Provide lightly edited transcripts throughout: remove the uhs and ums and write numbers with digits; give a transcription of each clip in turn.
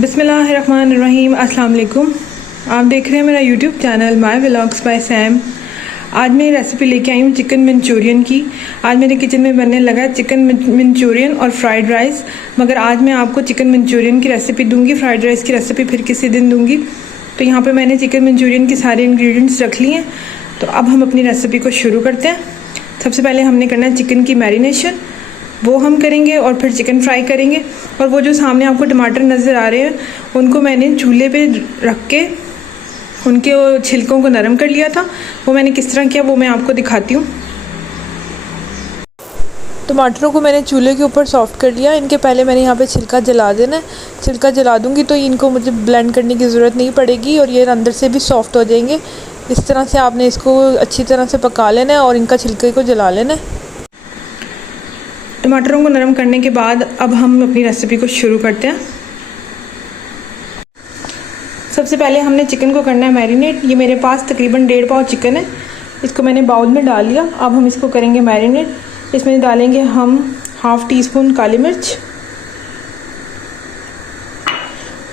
बिस्मिल्लाहिर्रहमानिर्रहीम। अस्सलाम वालेकुम। आप देख रहे हैं मेरा YouTube channel my vlogs by Sam. आज मैं रेसिपी लेके आई हूँ चिकन मंचूरियन की। आज मेरे किचन में बनने लगा है चिकन मंचूरियन और फ्राइड राइस। मगर आज मैं आपको चिकन मंचूरियन की रेसिपी दूंगी, फ्राइड राइस की रेसिपी फिर किसी दिन दूंगी। तो यहाँ पे मैंने चिकन मंचूरियन की सारे इंग्रेडिएंट्स रख लिए हैं। तो अब हम अपनी रेसिपी को शुरू करते हैं। सबसे पहले हमने करना है चिकन की मैरिनेशन, वो हम करेंगे और फिर चिकन फ्राई करेंगे। और वो जो सामने आपको टमाटर नज़र आ रहे हैं उनको मैंने चूल्हे पे रख के उनके छिलकों को नरम कर लिया था। वो मैंने किस तरह किया वो मैं आपको दिखाती हूँ। टमाटरों को मैंने चूल्हे के ऊपर सॉफ्ट कर लिया। इनके पहले मैंने यहाँ पे छिलका जला देना है। छिलका जला दूँगी तो इनको मुझे ब्लेंड करने की ज़रूरत नहीं पड़ेगी और ये अंदर से भी सॉफ्ट हो जाएंगे। इस तरह से आपने इसको अच्छी तरह से पका लेना है और इनका छिलके को जला लेना है। टमाटरों को नरम करने के बाद अब हम अपनी रेसिपी को शुरू करते हैं। सबसे पहले हमने चिकन को करना है मैरिनेट। ये मेरे पास तकरीबन 1.5 पाव चिकन है। इसको मैंने बाउल में डाल लिया। अब हम इसको करेंगे मैरिनेट। इसमें डालेंगे हम हाफ़ टी स्पून काली मिर्च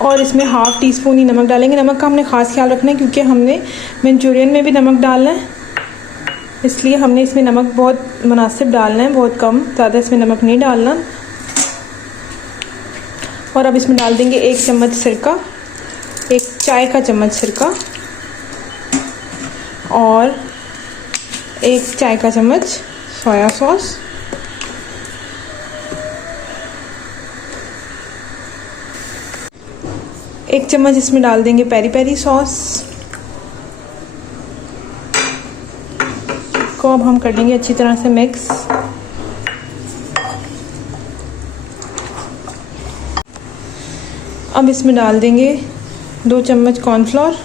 और इसमें हाफ़ टी स्पून ही नमक डालेंगे। नमक का हमने ख़ास ख्याल रखना है क्योंकि हमने मंचूरियन में भी नमक डालना है, इसलिए हमने इसमें नमक बहुत मुनासिब डालना है, बहुत कम, ज़्यादा इसमें नमक नहीं डालना। और अब इसमें डाल देंगे 1 चम्मच सिरका, 1 चाय का चम्मच सिरका और 1 चाय का चम्मच सोया सॉस। एक चम्मच इसमें डाल देंगे पेरी पेरी सॉस को अब हम कर लेंगे अच्छी तरह से मिक्स। अब इसमें डाल देंगे 2 चम्मच कॉर्नफ्लोर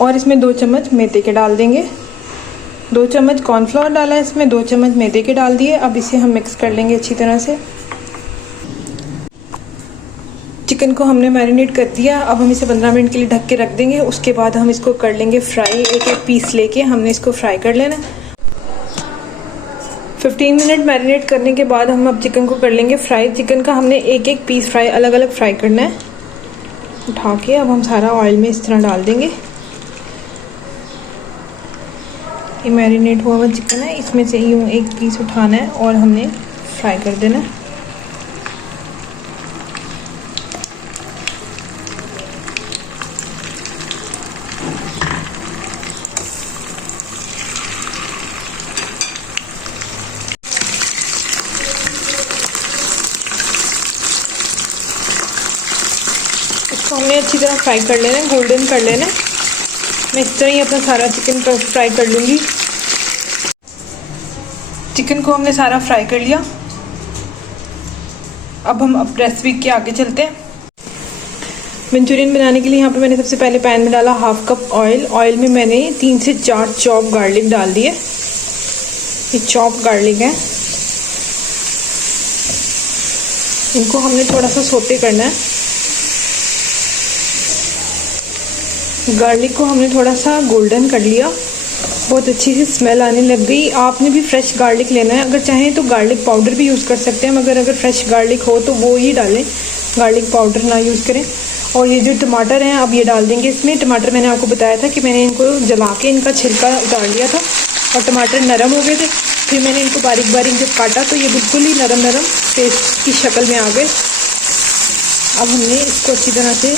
और इसमें 2 चम्मच मैदे के डाल देंगे। 2 चम्मच कॉर्नफ्लोर डाला है इसमें, 2 चम्मच मैदे के डाल दिए। अब इसे हम मिक्स कर लेंगे अच्छी तरह से। चिकन को हमने मैरिनेट कर दिया। अब हम इसे 15 मिनट के लिए ढक के रख देंगे। उसके बाद हम इसको कर लेंगे फ्राई। एक एक पीस लेके हमने इसको फ्राई कर लेना। 15 मिनट मैरिनेट करने के बाद हम अब चिकन को कर लेंगे फ्राई। चिकन का हमने एक एक पीस फ्राई अलग अलग फ्राई करना है। उठा के अब हम सारा ऑयल में इस तरह डाल देंगे। ये मैरिनेट हुआ हुआ चिकन है, इसमें से यूँ एक पीस उठाना है और हमने फ्राई कर देना है। इसको हमने अच्छी तरह फ्राई कर लेना है, गोल्डन कर लेना है। मैं इस तरह ही अपना सारा चिकन फ्राई कर लूँगी। चिकन को हमने सारा फ्राई कर लिया। अब हम रेसिपी के आगे चलते हैं। मंचूरियन बनाने के लिए यहाँ पे मैंने सबसे पहले पैन में डाला हाफ कप ऑयल। ऑयल में मैंने 3 से 4 चॉप गार्लिक डाल दिए। ये चॉप गार्लिक है, इनको हमने थोड़ा सा सोते करना है। गार्लिक को हमने थोड़ा सा गोल्डन कर लिया। बहुत अच्छी सी स्मेल आने लग गई। आपने भी फ्रेश गार्लिक लेना है, अगर चाहें तो गार्लिक पाउडर भी यूज़ कर सकते हैं, मगर अगर फ्रेश गार्लिक हो तो वो ही डालें, गार्लिक पाउडर ना यूज़ करें। और ये जो टमाटर हैं अब ये डाल देंगे इसमें। टमाटर मैंने आपको बताया था कि मैंने इनको जला के इनका छिलका उतार लिया था और टमाटर नरम हो गए थे। फिर मैंने इनको बारीक बारीक जब काटा तो ये बिल्कुल ही नरम नरम पेस्ट की शक्ल में आ गए। अब हमने इसको अच्छी तरह से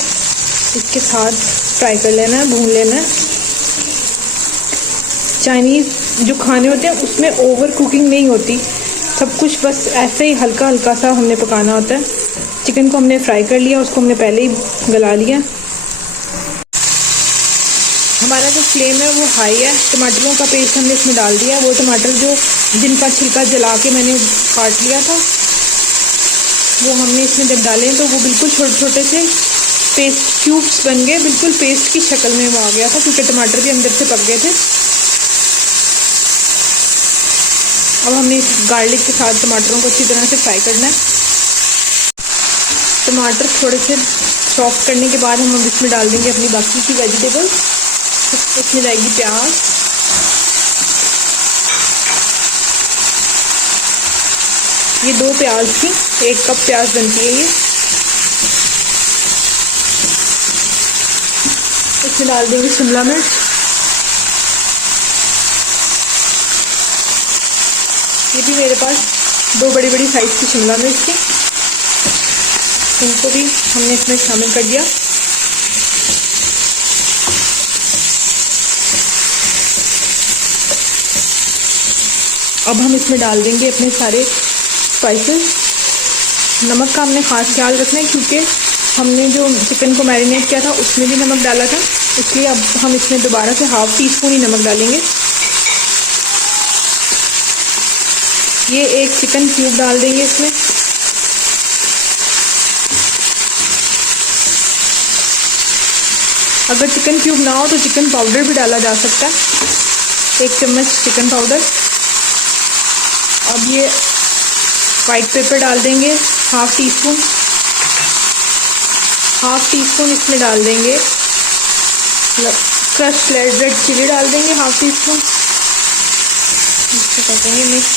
इसके साथ फ्राई कर लेना है, भून लेना है। चाइनीज़ जो खाने होते हैं उसमें ओवर कुकिंग नहीं होती, सब कुछ बस ऐसे ही हल्का हल्का सा हमने पकाना होता है। चिकन को हमने फ्राई कर लिया, उसको हमने पहले ही गला लिया। हमारा जो फ्लेम है वो हाई है। टमाटरों का पेस्ट हमने इसमें डाल दिया। वो टमाटर जो जिनका छिलका जला के मैंने काट लिया था वो हमने इसमें जब डाले तो वो बिल्कुल छोटे छोटे से पेस्ट क्यूब्स बन गए, बिल्कुल पेस्ट की शक्ल में वो आ गया था क्योंकि टमाटर भी अंदर से पक गए थे। अब हमने इस गार्लिक के साथ टमाटरों को अच्छी तरह से फ्राई करना है। टमाटर थोड़े से सॉफ्ट करने के बाद हम इसमें डाल देंगे अपनी बाकी की वेजिटेबल। इसमें जाएगी प्याज, ये 2 प्याज की 1 कप प्याज बनती है ये। इसमें डाल देंगे शिमला मिर्च, ये भी मेरे पास 2 बड़ी बड़ी साइज़ की शिमला मिर्च थी, इनको भी हमने इसमें शामिल कर दिया। अब हम इसमें डाल देंगे अपने सारे स्पाइसेस। नमक का हमने ख़ास ख्याल रखना है क्योंकि हमने जो चिकन को मैरिनेट किया था उसमें भी नमक डाला था, इसलिए अब हम इसमें दोबारा से ½ टीस्पून ही नमक डालेंगे। ये 1 चिकन क्यूब डाल देंगे इसमें। अगर चिकन क्यूब ना हो तो चिकन पाउडर भी डाला जा सकता है, 1 चम्मच चिकन पाउडर। अब ये वाइट पेपर डाल देंगे ½ टीस्पून। ½ टीस्पून इसमें डाल देंगे क्रश रेड चिली डाल देंगे ½ टीस्पून। इसको करेंगे मिक्स।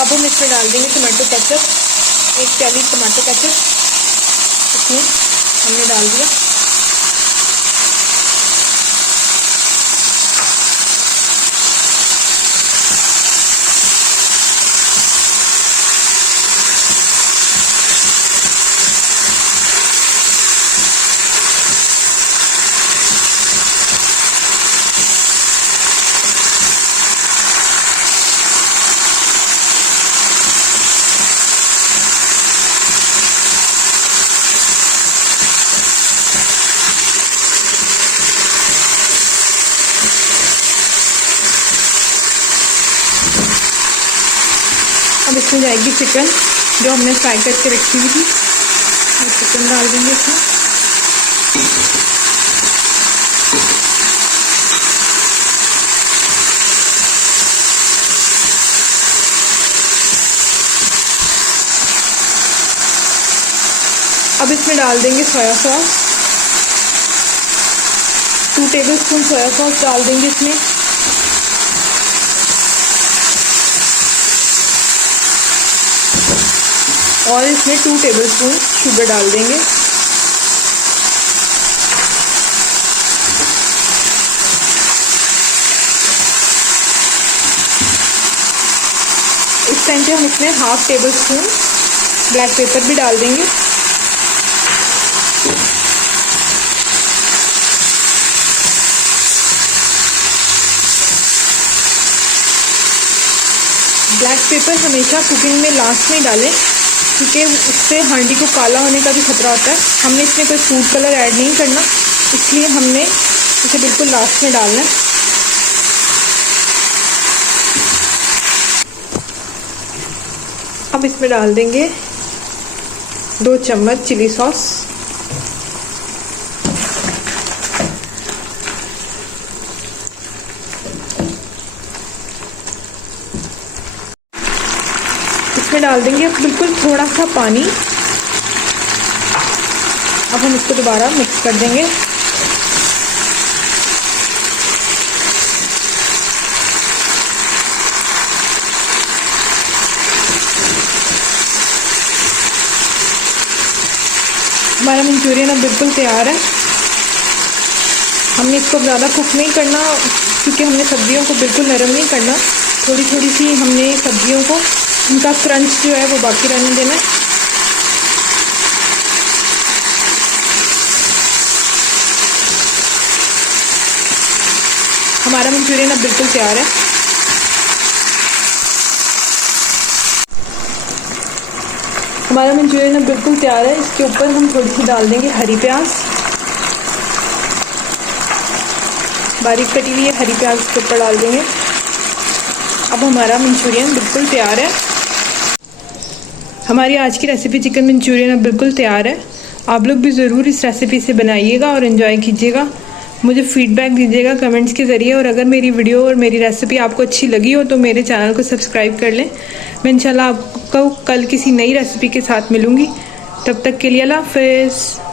अब हम इसमें डाल देंगे टमाटो केचप, 1 प्याली टमाटो केचप इसमें हमने डाल दिया। अब इसमें जाएगी चिकन जो हमने फ्राई करके रखी हुई थी, चिकन डाल देंगे इसमें। अब इसमें डाल देंगे soya sauce, 2 tablespoon soya sauce डाल देंगे इसमें। और इसमें 2 टेबलस्पून शुगर डाल देंगे। इस टाइम पे हम इसमें ½ टेबलस्पून ब्लैक पेपर भी डाल देंगे। ब्लैक पेपर हमेशा कुकिंग में लास्ट में डालें क्योंकि उससे हांडी को काला होने का भी खतरा होता है। हमने इसमें कोई फूड कलर ऐड नहीं करना, इसलिए हमने इसे बिल्कुल लास्ट में डालना है। अब इसमें डाल देंगे 2 चम्मच चिली सॉस, इसमें डाल देंगे बिल्कुल थोड़ा सा पानी। अब हम इसको दोबारा मिक्स कर देंगे। हमारा मंचूरियन अब बिल्कुल तैयार है। हमने इसको ज़्यादा कुक नहीं करना क्योंकि हमने सब्जियों को बिल्कुल नरम नहीं करना, थोड़ी थोड़ी सी हमने सब्जियों को उनका क्रंच जो है वो बाकी रहने देना है। हमारा मंचूरियन अब बिल्कुल तैयार है। हमारा मंचूरियन अब बिल्कुल तैयार है। इसके ऊपर हम थोड़ी सी डाल देंगे हरी प्याज, बारीक कटी हुई हरी प्याज इसके ऊपर डाल देंगे। अब हमारा मंचूरियन बिल्कुल तैयार है। हमारी आज की रेसिपी चिकन मंचूरियन अब बिल्कुल तैयार है। आप लोग भी ज़रूर इस रेसिपी से बनाइएगा और एंजॉय कीजिएगा। मुझे फीडबैक दीजिएगा कमेंट्स के ज़रिए, और अगर मेरी वीडियो और मेरी रेसिपी आपको अच्छी लगी हो तो मेरे चैनल को सब्सक्राइब कर लें। मैं इंशाल्लाह आपको कल किसी नई रेसिपी के साथ मिलूँगी। तब तक के लिए अल्लाह हाफ़िज़।